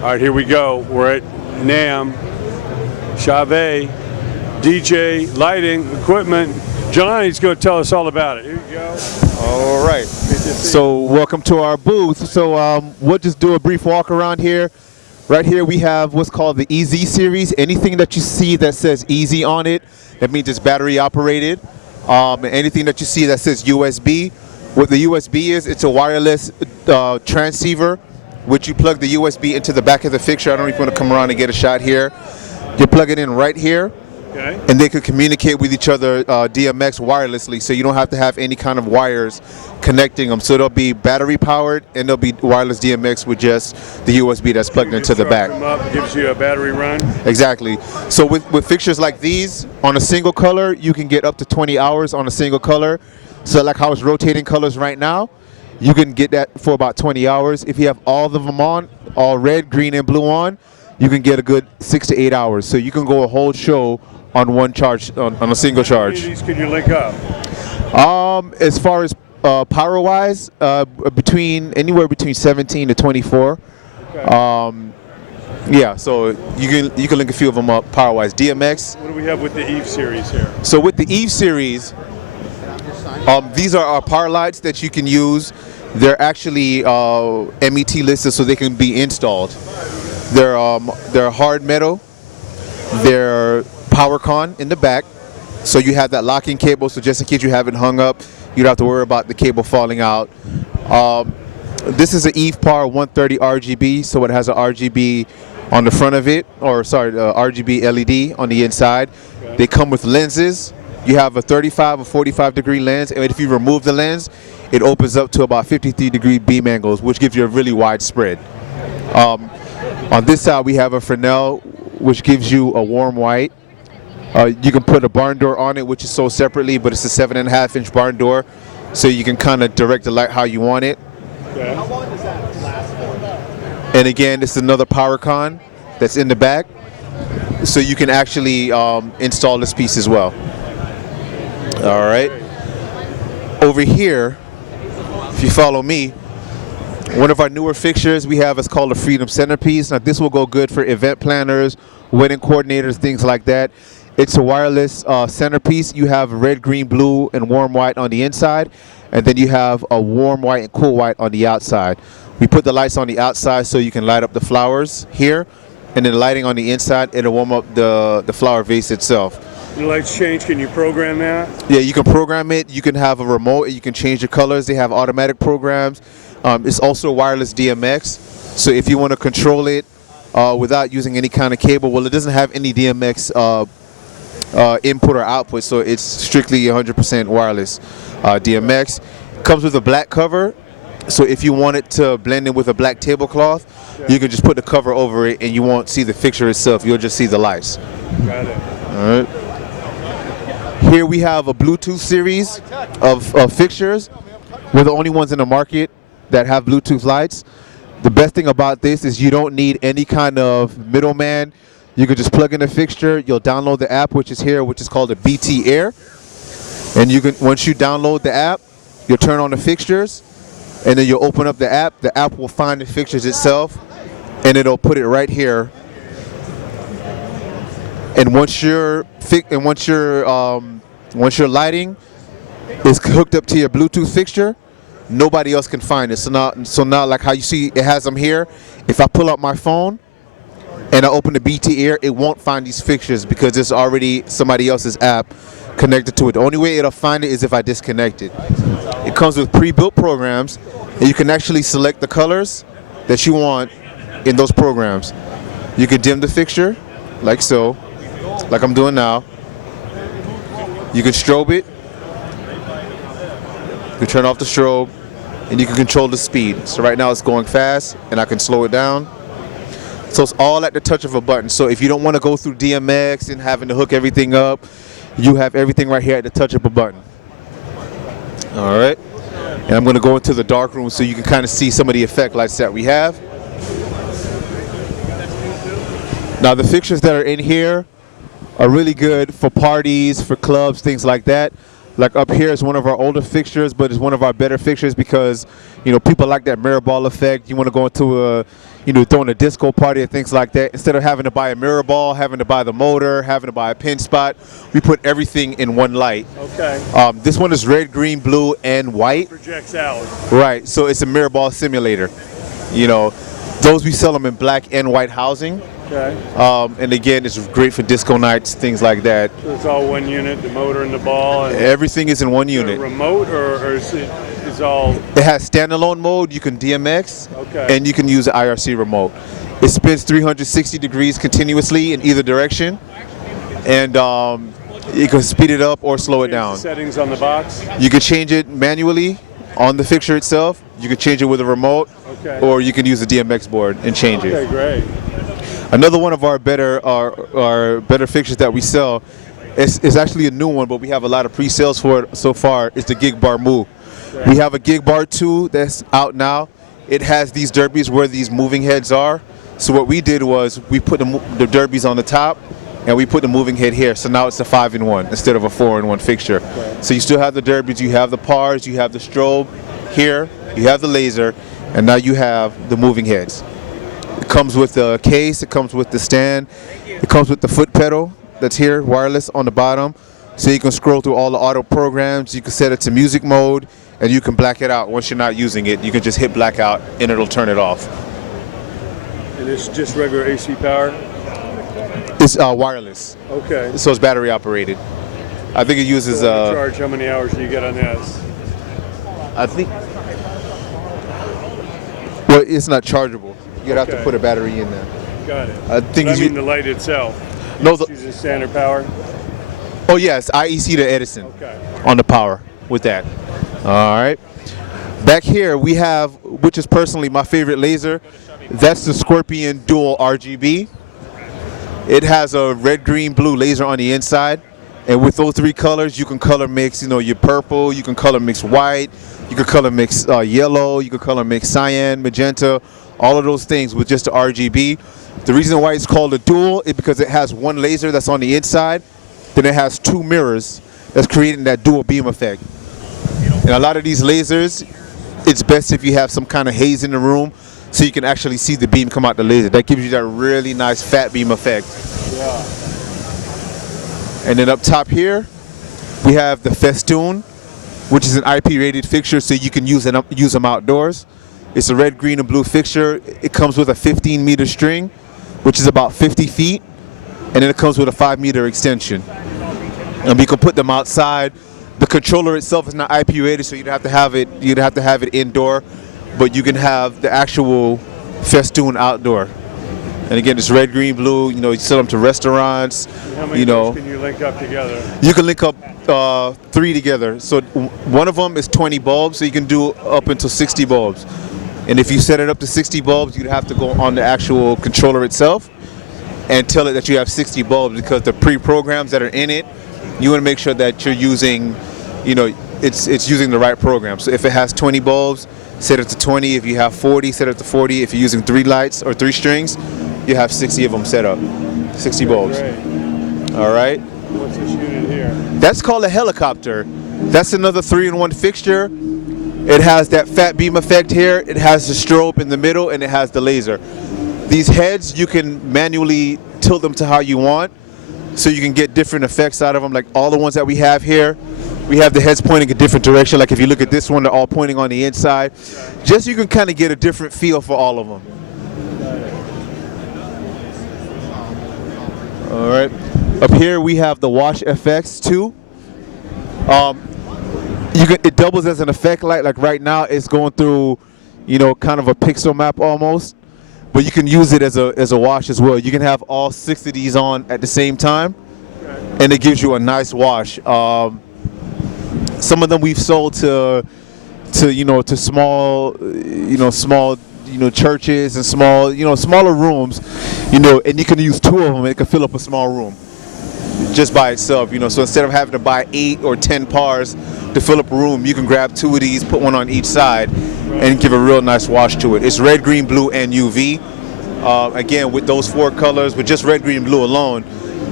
All right, here we go. We're at NAMM, CHAUVET, DJ, lighting, equipment. Johnny's going to tell us all about it. Here you go. All right. So welcome to our booth. So we'll just do a brief walk around here. Right here we have what's called the EZ series. Anything that you see that says EZ on it, that means it's battery operated. Anything that you see that says USB, what the USB is, it's a wireless transceiver, which you plug the USB into the back of the fixture. I don't know if you want to come around and get a shot here. You plug it in right here. Okay. And they could communicate with each other DMX wirelessly, so you don't have to have any kind of wires connecting them. So they'll be battery powered and they'll be wireless DMX with just the USB that's plugged into the back. Them up, gives you a battery run. Exactly. So with fixtures like these, on a single color, you can get up to 20 hours on a single color. So like how it's rotating colors right now, you can get that for about 20 hours. If you have all of them on, all red, green, and blue on, you can get a good 6 to 8 hours. So you can go a whole show on one charge, on a single charge. How many of these can you link up? As far as power-wise, anywhere between 17 to 24. Okay. Yeah, so you can link a few of them up power-wise. DMX. What do we have with the Eve series here? So with the Eve series, these are our power lights that you can use. They're actually MET listed, so they can be installed. They're hard metal. They're PowerCon in the back, so you have that locking cable, so just in case you have it hung up, you don't have to worry about the cable falling out. This is an Eve Power 130 RGB, so it has an RGB on the front of it, or sorry, the RGB LED on the inside. Okay. They come with lenses. You have a 35 or 45 degree lens, and if you remove the lens, it opens up to about 53 degree beam angles, which gives you a really wide spread. On this side, we have a Fresnel, which gives you a warm white. You can put a barn door on it, which is sold separately, but it's a 7.5 inch barn door, so you can kind of direct the light how you want it. Okay. How long does that last for? And again, this is another PowerCon that's in the back, so you can actually install this piece as well. All right. Over here, if you follow me, one of our newer fixtures we have is called a Freedom Centerpiece. Now this will go good for event planners, wedding coordinators, things like that. It's a wireless centerpiece. You have red, green, blue, and warm white on the inside, and then you have a warm white and cool white on the outside. We put the lights on the outside so you can light up the flowers here, and then lighting on the inside, it'll warm up the flower vase itself. The lights change, can you program that? Yeah, you can program it. You can have a remote, you can change the colors. They have automatic programs. It's also wireless DMX, so if you want to control it without using any kind of cable, well, it doesn't have any DMX input or output, so it's strictly 100% wireless DMX. Comes with a black cover, so if you want it to blend in with a black tablecloth, you can just put the cover over it and you won't see the fixture itself, you'll just see the lights. Got it. All right. Here we have a Bluetooth series of fixtures. We're the only ones in the market that have Bluetooth lights. The best thing about this is you don't need any kind of middleman. You can just plug in a fixture. You'll download the app, which is here, which is called a BT Air. And you can, once you download the app, you'll turn on the fixtures, and then you'll open up the app. The app will find the fixtures itself, and it'll put it right here. And once your lighting is hooked up to your Bluetooth fixture, nobody else can find it. So now, like how you see it has them here. If I pull out my phone and I open the BT Air, it won't find these fixtures because there's already somebody else's app connected to it. The only way it'll find it is if I disconnect it. It comes with pre-built programs, and you can actually select the colors that you want in those programs. You can dim the fixture, like so, like I'm doing now. You can strobe it. You can turn off the strobe, and you can control the speed. So right now it's going fast, and I can slow it down. So it's all at the touch of a button. So if you don't want to go through DMX and having to hook everything up, you have everything right here at the touch of a button. All right. And I'm going to go into the dark room so you can kind of see some of the effect lights that we have. Now the fixtures that are in here are really good for parties, for clubs, things like that. Like up here is one of our older fixtures, but it's one of our better fixtures because, you know, people like that mirror ball effect. You want to go into a, throwing a disco party and things like that. Instead of having to buy a mirror ball, having to buy the motor, having to buy a pin spot, we put everything in one light. Okay. This one is red, green, blue, and white. Projects out. Right, so it's a mirror ball simulator. Those we sell them in black and white housing. Okay. And again, it's great for disco nights, things like that. So it's all one unit, the motor and the ball. And Everything is in one the unit. remote, or is it is all? It has standalone mode. You can DMX, Okay. and you can use the IRC remote. It spins 360 degrees continuously in either direction, and you can speed it up or slow it down. Settings on the box. You can change it manually on the fixture itself. You can change it with a remote, Okay. or you can use the DMX board and change it. Okay, great. Another one of our better fixtures that we sell is actually a new one, but we have a lot of pre-sales for it so far. It's the Gig Bar Move. We have a Gig Bar 2 that's out now. It has these derbies where these moving heads are. So what we did was we put the derbies on the top, and we put the moving head here. So now it's a 5-in-1 instead of a 4-in-1 fixture. So you still have the derbies, you have the pars, you have the strobe here, you have the laser, and now you have the moving heads. It comes with the case, it comes with the stand, it comes with the foot pedal that's here, wireless on the bottom. So you can scroll through all the auto programs, you can set it to music mode, and you can black it out once you're not using it. You can just hit blackout and it'll turn it off. And it's just regular AC power? It's wireless, Okay. so it's battery operated. I think it uses, Charge, how many hours do you get on this? I think, well, it's not chargeable. You'd have to Okay. put a battery in there. Got it. I think But I it's mean the light itself. No, It's using standard power? oh yes, IEC to Edison. Okay. On the power with that. All right. Back here we have, which is personally my favorite laser, that's the Scorpion Dual Rgb. It has a red, green, blue laser on the inside, and with those three colors you can color mix, your purple, you can color mix white, you can color mix yellow, you can color mix cyan, magenta, all of those things with just the RGB. The reason why it's called a dual is because it has one laser that's on the inside, then it has two mirrors that's creating that dual beam effect. And a lot of these lasers, it's best if you have some kind of haze in the room so you can actually see the beam come out the laser. That gives you that really nice fat beam effect. Yeah. And then up top here, we have the Festoon, which is an IP rated fixture so you can use them outdoors. It's a red, green, and blue fixture. It comes with a 15-meter string, which is about 50 feet, and then it comes with a 5-meter extension. And we can put them outside. The controller itself is not IP rated, so you'd have to have it indoor, but you can have the actual Festoon outdoor. And again, it's red, green, blue. You sell them to restaurants. How many things can you link up together? You can link up 3 together. So one of them is 20 bulbs, so you can do up until 60 bulbs. And if you set it up to 60 bulbs, you'd have to go on the actual controller itself and tell it that you have 60 bulbs, because the pre-programs that are in it, you want to make sure that you're using, it's using the right program. So if it has 20 bulbs, set it to 20. If you have 40, set it to 40. If you're using 3 lights or 3 strings, you have 60 of them set up, 60 bulbs. Great. All right. What's this unit here? That's called a helicopter. That's another 3-in-1 fixture. It has that fat beam effect here. It has the strobe in the middle, and it has the laser. These heads, you can manually tilt them to how you want, so you can get different effects out of them. Like all the ones that we have here, we have the heads pointing a different direction. Like if you look at this one, they're all pointing on the inside. Just so you can kind of get a different feel for all of them. All right. Up here we have the Wash FX 2. It doubles as an effect light. Like right now, it's going through, kind of a pixel map almost. But you can use it as a wash as well. You can have all 6 of these on at the same time, and it gives you a nice wash. Some of them we've sold to small, small, churches and small, smaller rooms, and you can use 2 of them and it can fill up a small room just by itself, So instead of having to buy 8 or 10 pars to fill up a room, you can grab 2 of these, put one on each side, and give a real nice wash to it. It's red, green, blue, and UV. Again, with those 4 colors, with just red, green, blue alone,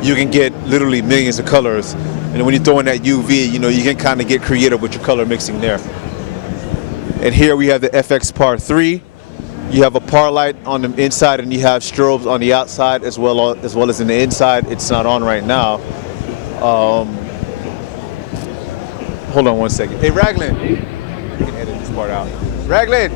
you can get literally millions of colors. And when you throw in that UV, you can kind of get creative with your color mixing there. And here we have the FX Par 3. You have a par light on the inside, and you have strobes on the outside as well as in the inside. It's not on right now. Hold on one second. Hey, Raglan. You can edit this part out. Raglan.